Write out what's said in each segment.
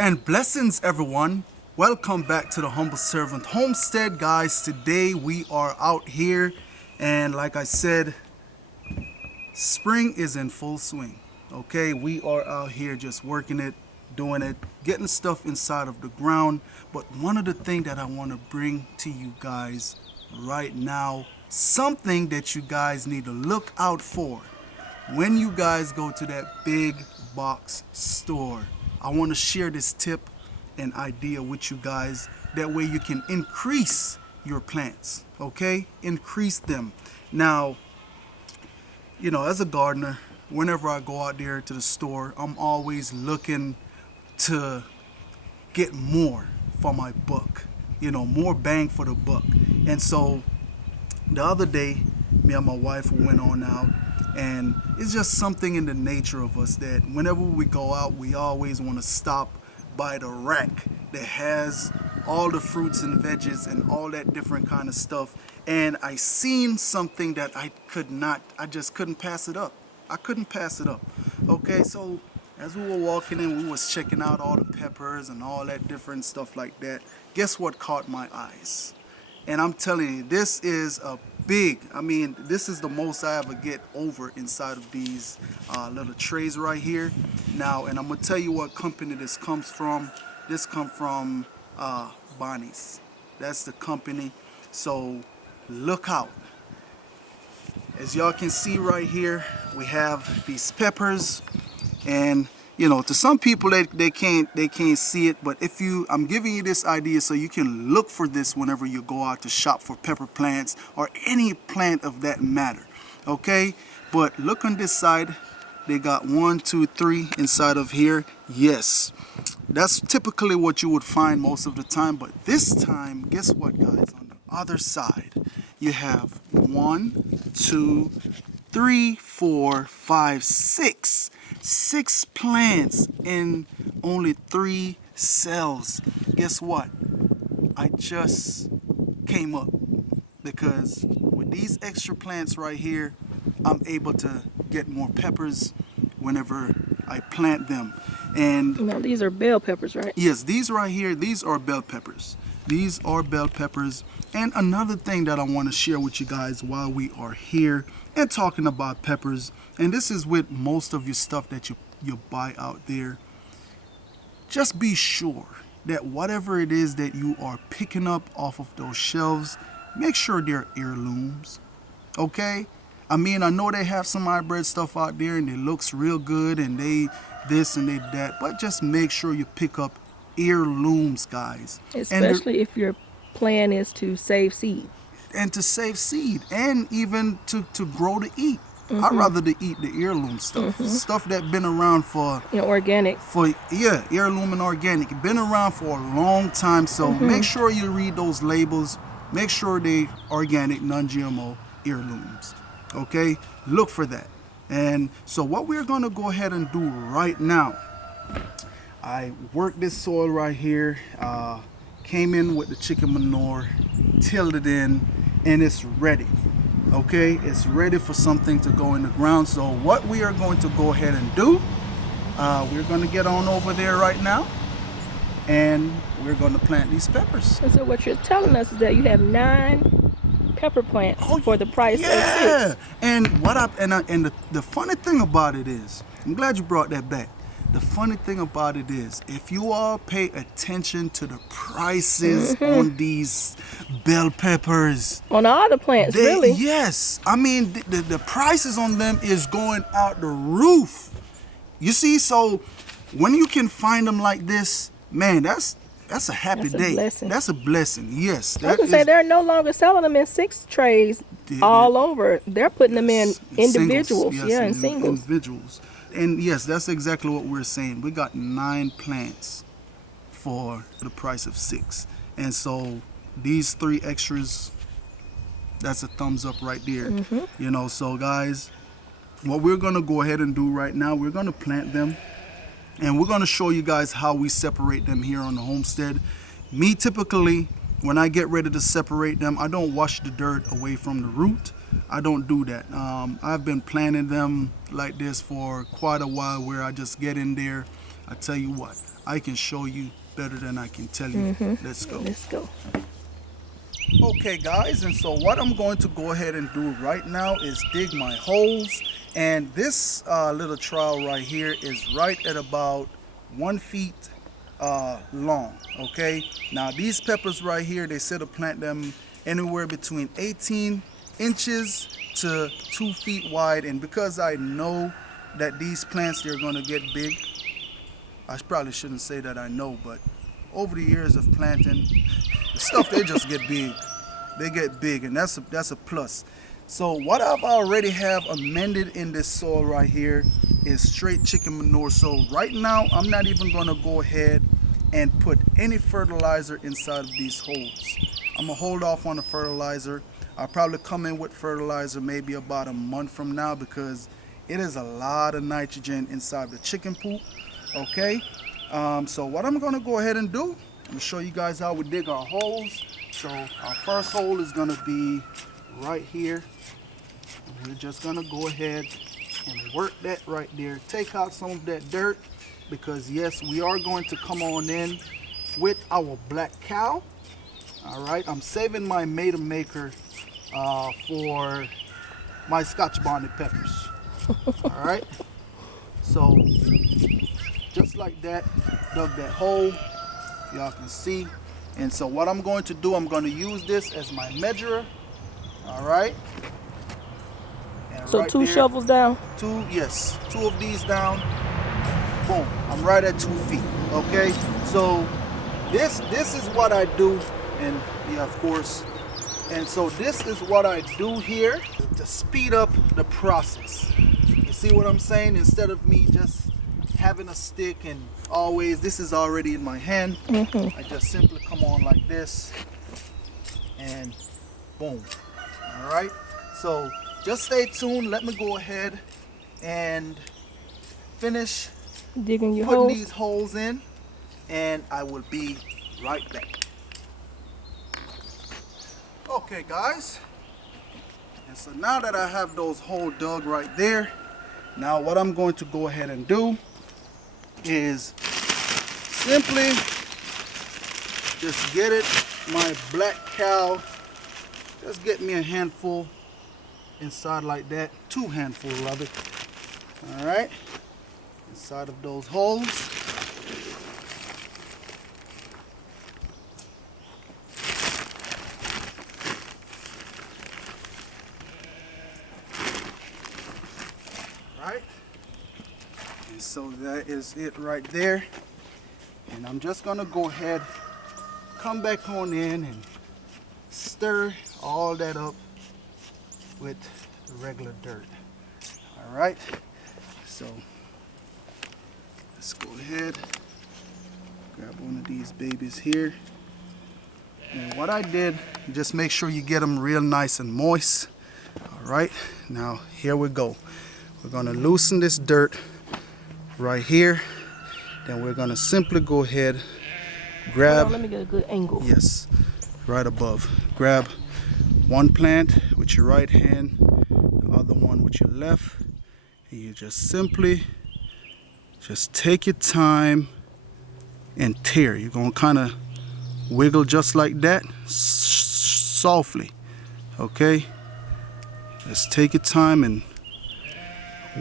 And blessings, everyone. Welcome back to the Humble Servant Homestead, guys. Today we are out here, and like I said, spring is in full swing. Okay, we are out here just working it, doing it, getting stuff inside of the ground. But one of the things that I want to bring to you guys right now, something that you guys need to look out for when you guys go to that big box store. I want to share this tip and idea with you guys. That way you can increase your plants, okay? Increase them. Now, you know, as a gardener, whenever I go out there to the store, I'm always looking to get more for my buck, you know, more bang for the buck. And so the other day, me and my wife went on out, and it's just something in the nature of us that whenever we go out, we always want to stop by the rack that has all the fruits and veggies and all that different kind of stuff. And I seen something that I just couldn't pass it up. I couldn't pass it up. Okay, so as we were walking in, we was checking out all the peppers and all that different stuff like that. Guess what caught my eyes? And I'm telling you, this is a this is the most I ever get over inside of these little trays right here. Now, and I'm gonna tell you what company this comes from. This comes from Bonnie's. That's the company. So look out. As y'all can see right here, we have these peppers, and you know, to some people they can't see it, but I'm giving you this idea so you can look for this whenever you go out to shop for pepper plants or any plant of that matter. Okay, but look on this side. They got 1, 2, 3 inside of here. Yes, that's typically what you would find most of the time, but this time, guess what, guys? On the other side, you have 1, 2, 3, 4, 5, 6. 6 plants in only 3 cells. Guess what? I just came up because with these extra plants right here, I'm able to get more peppers whenever I plant them. And now these are bell peppers, right? Yes, these right here, these are bell peppers. These are bell peppers. And another thing that I want to share with you guys while we are here and talking about peppers, and this is with most of your stuff that you buy out there, just be sure that whatever it is that you are picking up off of those shelves, make sure they're heirlooms, okay? I mean, I know they have some hybrid stuff out there and it looks real good and they this and they that, but just make sure you pick up heirlooms, guys. Especially if your plan is to save seed. And to save seed, and even to grow to eat. I'd rather to eat the heirloom stuff, stuff that been around for organic. Heirloom and organic, been around for a long time. So make sure you read those labels. Make sure they organic, non-GMO heirlooms. Okay, look for that. And so what we're gonna go ahead and do right now, I worked this soil right here. Came in with the chicken manure, tilled it in, and it's ready. Okay, it's ready for something to go in the ground. So what we are going to go ahead and do, we're going to get on over there right now, and we're going to plant these peppers. And so what you're telling us is that you have 9 pepper plants for the price of 6. Yeah, and the funny thing about it is, I'm glad you brought that back. The funny thing about it is, if you all pay attention to the prices on these bell peppers. On all the plants, really? Yes. I mean, the prices on them is going out the roof. You see, so when you can find them like this, man, that's a happy day. Blessing. That's a blessing, yes. I was going to say, they're no longer selling them in 6 trays all over. They're putting them in individuals. Singles, yes, in singles. Individuals. And yes, that's exactly what we're saying. We got 9 plants for the price of 6. And so these 3 extras, that's a thumbs up right there. You know, so guys, what we're going to go ahead and do right now, we're going to plant them. And we're going to show you guys how we separate them here on the homestead. Me, typically, when I get ready to separate them, I don't wash the dirt away from the root. I don't do that. I've been planting them like this for quite a while, where I just get in there. I tell you what, I can show you better than I can tell you. Let's go. Let's go. Okay guys, and so what I'm going to go ahead and do right now is dig my holes, and this little trowel right here is right at about 1 feet long. Okay, now these peppers right here, they said to plant them anywhere between 18 inches to 2 feet wide, and because I know that these plants, they're going to get big, I probably shouldn't say that I know, but over the years of planting the stuff, they just get big. They get big, and that's a plus. So what I've already have amended in this soil right here is straight chicken manure. So right now, I'm not even gonna go ahead and put any fertilizer inside of these holes. I'm gonna hold off on the fertilizer. I'll probably come in with fertilizer maybe about a month from now, because it is a lot of nitrogen inside the chicken poop. Okay, so what I'm gonna go ahead and do, I'm gonna show you guys how we dig our holes. So our first hole is gonna be right here. And we're just gonna go ahead and work that right there. Take out some of that dirt, because yes, we are going to come on in with our black cow. All right, I'm saving my Made Maker for my Scotch bonnet peppers. All right, so just like that, dug that hole, y'all can see. And so what I'm going to do, I'm going to use this as my measurer. All right. And So right two there, shovels down. yes, two of these down. Boom, I'm right at 2 feet. Okay, so this is what I do, and yeah, of course. And so this is what I do here to speed up the process. You see what I'm saying? Instead of me just having a stick and always, this is already in my hand. I just simply come on like this and boom. All right, so just stay tuned. Let me go ahead and finish Digging your putting holes. these holes in, and I will be right back. Okay guys, and so now that I have those holes dug right there, now what I'm going to go ahead and do is simply just get it, my black cow, just get me a handful inside like that, 2 handfuls of it. All right, inside of those holes. Right, and so that is it right there. And I'm just gonna go ahead, come back on in and stir all that up with regular dirt. All right, so let's go ahead, grab one of these babies here. And what I did, just make sure you get them real nice and moist. All right, now here we go. We're gonna loosen this dirt right here. Then we're gonna simply go ahead, grab, Hold on, let me get a good angle. yes, right above. Grab one plant with your right hand, the other one with your left, and you just simply just take your time and tear. You're gonna kind of wiggle just like that, softly. Okay, just take your time and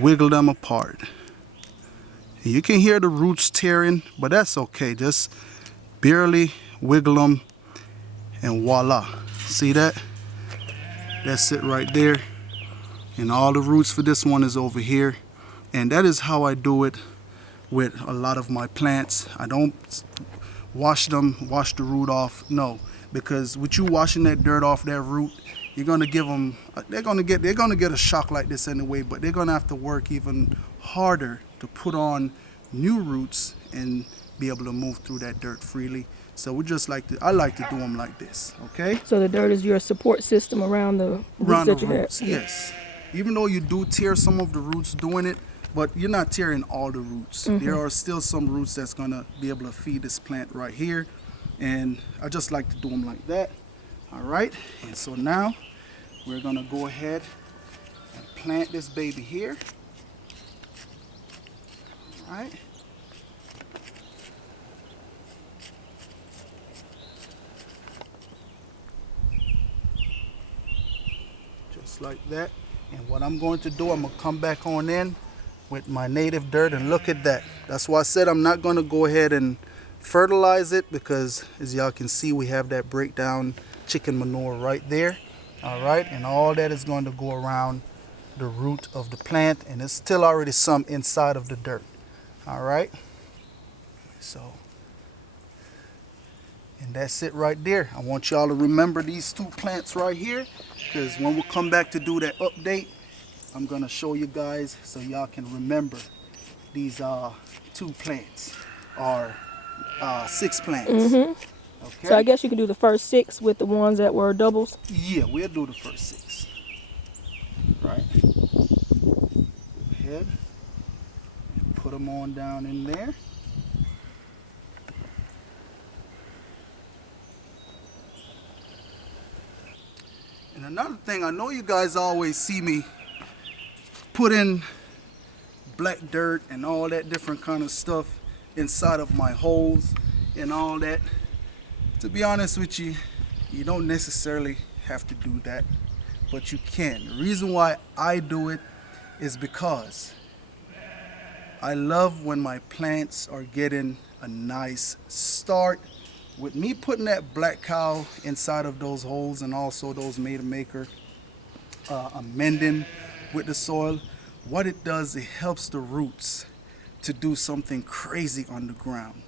wiggle them apart. You can hear the roots tearing, but that's okay. Just barely wiggle them, and voila. See that? That's it right there. And all the roots for this one is over here. And that is how I do it with a lot of my plants. I don't wash them, wash the root off. No, because with you washing that dirt off that root, you're gonna give them, they're gonna get a shock like this anyway, but they're gonna have to work even harder to put on new roots and be able to move through that dirt freely. So we just I like to do them like this, okay? So the dirt is your support system around the roots that you have. Yes. Even though you do tear some of the roots doing it, but you're not tearing all the roots. There are still some roots that's gonna be able to feed this plant right here. And I just like to do them like that. All right, and so now we're gonna go ahead and plant this baby here. All right. just like that. And what I'm going to do, I'm gonna come back on in with my native dirt, and look at that. That's why I said I'm not gonna go ahead and fertilize it, because as y'all can see, we have that breakdown chicken manure right there. All right, and all that is going to go around the root of the plant, and there's still already some inside of the dirt. All right, so, and that's it right there. I want y'all to remember these two plants right here, because when we come back to do that update, I'm gonna show you guys so y'all can remember these two plants, or 6 plants. Okay. So I guess you can do the first 6 with the ones that were doubles. Yeah, we'll do the first 6. Right. Go ahead and put them on down in there. And another thing, I know you guys always see me put in black dirt and all that different kind of stuff inside of my holes and all that. To be honest with you, you don't necessarily have to do that, but you can. The reason why I do it is because I love when my plants are getting a nice start. With me putting that black cow inside of those holes, and also those Made Maker amending with the soil, what it does, it helps the roots to do something crazy on the ground.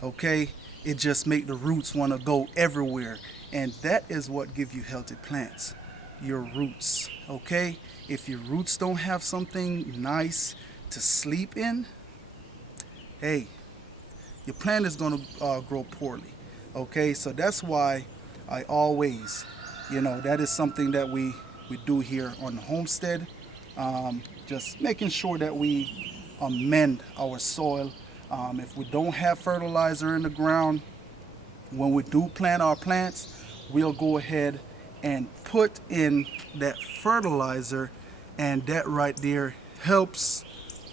Okay, it just make the roots want to go everywhere, and that is what gives you healthy plants, your roots. Okay, if your roots don't have something nice to sleep in, hey, your plant is going to grow poorly. Okay, so that's why I always, that is something that we do here on the homestead. Just making sure that we amend our soil. If we don't have fertilizer in the ground, when we do plant our plants, we'll go ahead and put in that fertilizer, and that right there helps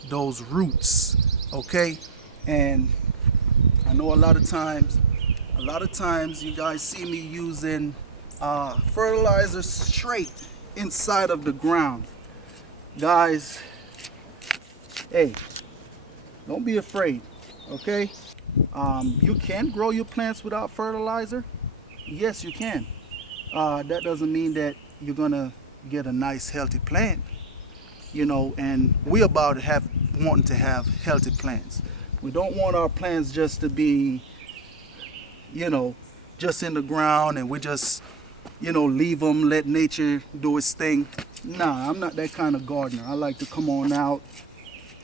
those roots. Okay, and I know a lot of times you guys see me using fertilizer straight inside of the ground. Guys, hey, don't be afraid. Okay, you can grow your plants without fertilizer. Yes, you can. That doesn't mean that you're gonna get a nice healthy plant, and we about wanting to have healthy plants. We don't want our plants just to be, just in the ground, and we just, leave them, let nature do its thing. Nah, I'm not that kind of gardener. I like to come on out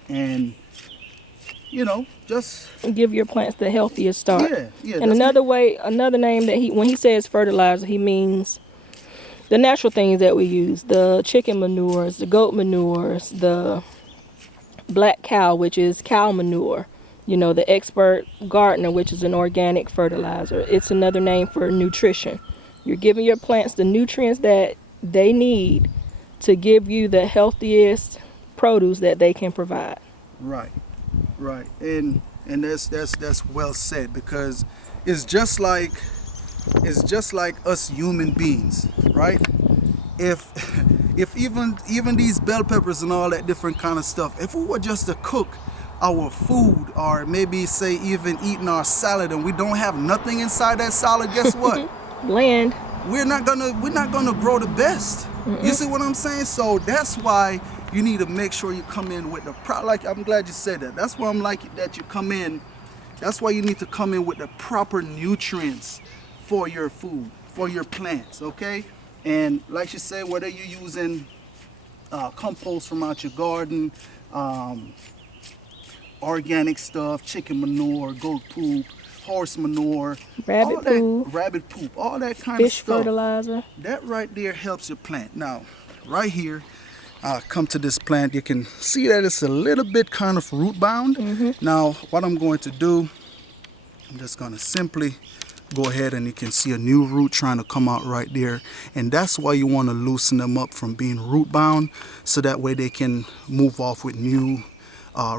and, just Give your plants the healthiest start. yeah. And another name that when he says fertilizer, he means the natural things that we use: the chicken manures, the goat manures, the black cow, which is cow manure. The expert gardener, which is an organic fertilizer. It's another name for nutrition. You're giving your plants the nutrients that they need to give you the healthiest produce that they can provide. Right. And that's well said, because it's just like us human beings, right? If even these bell peppers and all that different kind of stuff, if we were just to cook our food, or maybe say even eating our salad, and we don't have nothing inside that salad, guess what? Bland. We're not gonna grow the best. You see what I'm saying? So that's why you need to make sure you come in with like, I'm glad you said that. That's why I'm like that you come in. That's why you need to come in with the proper nutrients for your food, for your plants. Okay, and like you said, whether you're using compost from out your garden, organic stuff, chicken manure, goat poop, horse manure, rabbit poop, all that kind of fish stuff. Fertilizer. That right there helps your plant. Now, right here, come to this plant, you can see that it's a little bit kind of root bound. Now, what I'm going to do, I'm just going to simply go ahead, and you can see a new root trying to come out right there. And that's why you want to loosen them up from being root bound, so that way they can move off with new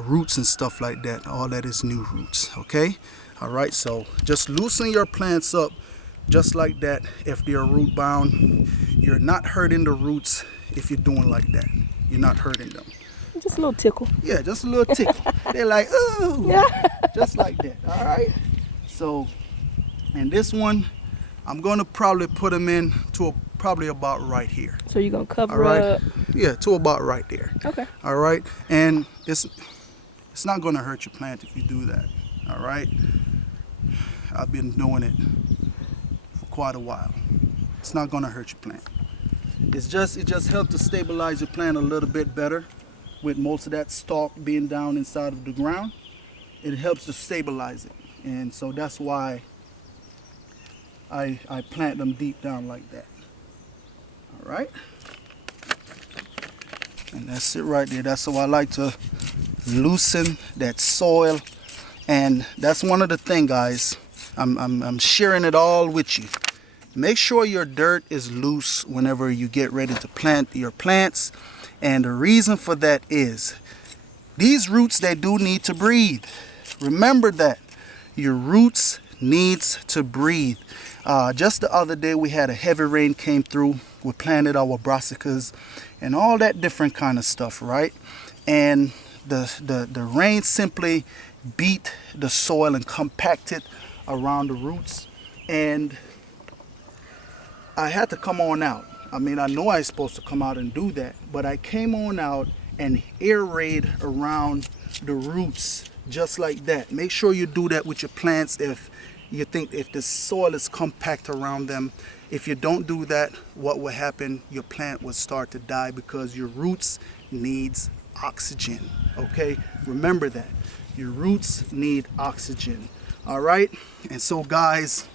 roots and stuff like that. All that is new roots. Okay, all right, so just loosen your plants up just like that. If they're root bound, you're not hurting the roots, if you're doing like that. You're not hurting them. Just a little tickle. Yeah, just a little tickle. They're like, ooh, Yeah. just like that. All right. So, and this one, I'm gonna probably put them in to probably about right here. So you're gonna All cover right. up. Yeah, to about right there. Okay. All right. And it's not gonna hurt your plant if you do that. All right. I've been doing it for quite a while. It's not gonna hurt your plant. It just helps to stabilize your plant a little bit better with most of that stalk being down inside of the ground. It helps to stabilize it. And so that's why I plant them deep down like that. All right. And that's it right there. That's how I like to loosen that soil. And that's one of the things, guys. I'm sharing it all with you. Make sure your dirt is loose whenever you get ready to plant your plants. And the reason for that is these roots, they do need to breathe. Remember that. Your roots needs to breathe. Just the other day we had a heavy rain came through. We planted our brassicas and all that different kind of stuff, right? And the rain simply beat the soil and compacted around the roots. And I had to come on out. I mean, I know I was supposed to come out and do that, but I came on out and aerate around the roots just like that. Make sure you do that with your plants if you think if the soil is compact around them. If you don't do that, what will happen? Your plant will start to die because your roots needs oxygen. Okay? Remember that. Your roots need oxygen. All right? And so guys,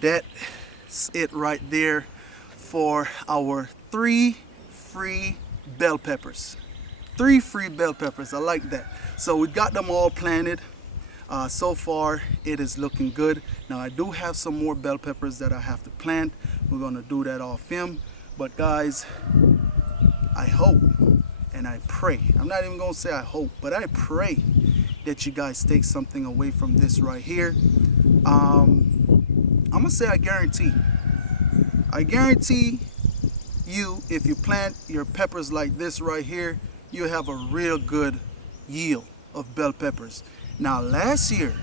that's it right there for our 3 free bell peppers. 3 free bell peppers. I like that. So we got them all planted. So far it is looking good. Now I do have some more bell peppers that I have to plant. We're gonna do that off film. But guys, I hope and I pray, I'm not even gonna say I hope, but I pray that you guys take something away from this right here. I'm gonna say I guarantee you, if you plant your peppers like this right here, you have a real good yield of bell peppers. Now last year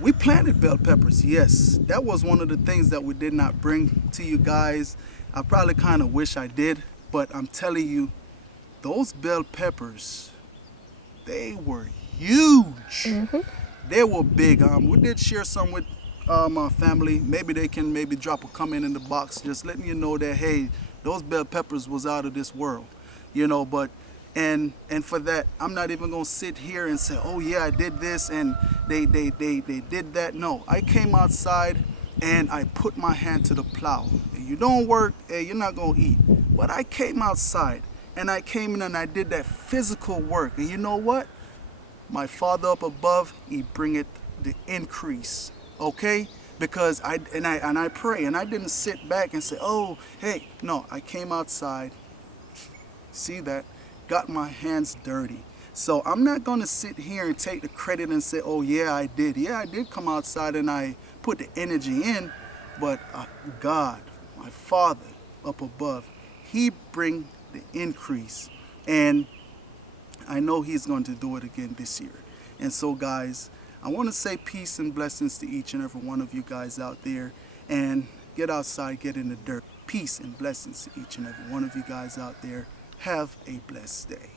we planted bell peppers. Yes, that was one of the things that we did not bring to you guys. I probably kind of wish I did, but I'm telling you, those bell peppers, they were huge. They were big. We did share some with my family. Maybe they can drop a comment in the box just letting you know that, hey, those bell peppers was out of this world, you know. But and for that, I'm not even gonna sit here and say, oh yeah, I did this and they did that. No, I came outside and I put my hand to the plow. If you don't work, hey, you're not gonna eat. But I came outside and I came in and I did that physical work. And you know what? My Father up above, He bringeth the increase. Okay? Because I pray, and I didn't sit back and say, oh, hey, no, I came outside, see that, got my hands dirty. So I'm not gonna sit here and take the credit and say, oh yeah, I did. Yeah, I did come outside and I put the energy in, but God, my Father up above, He bring the increase. And I know He's going to do it again this year. And so guys, I want to say peace and blessings to each and every one of you guys out there. And get outside, get in the dirt. Peace and blessings to each and every one of you guys out there. Have a blessed day.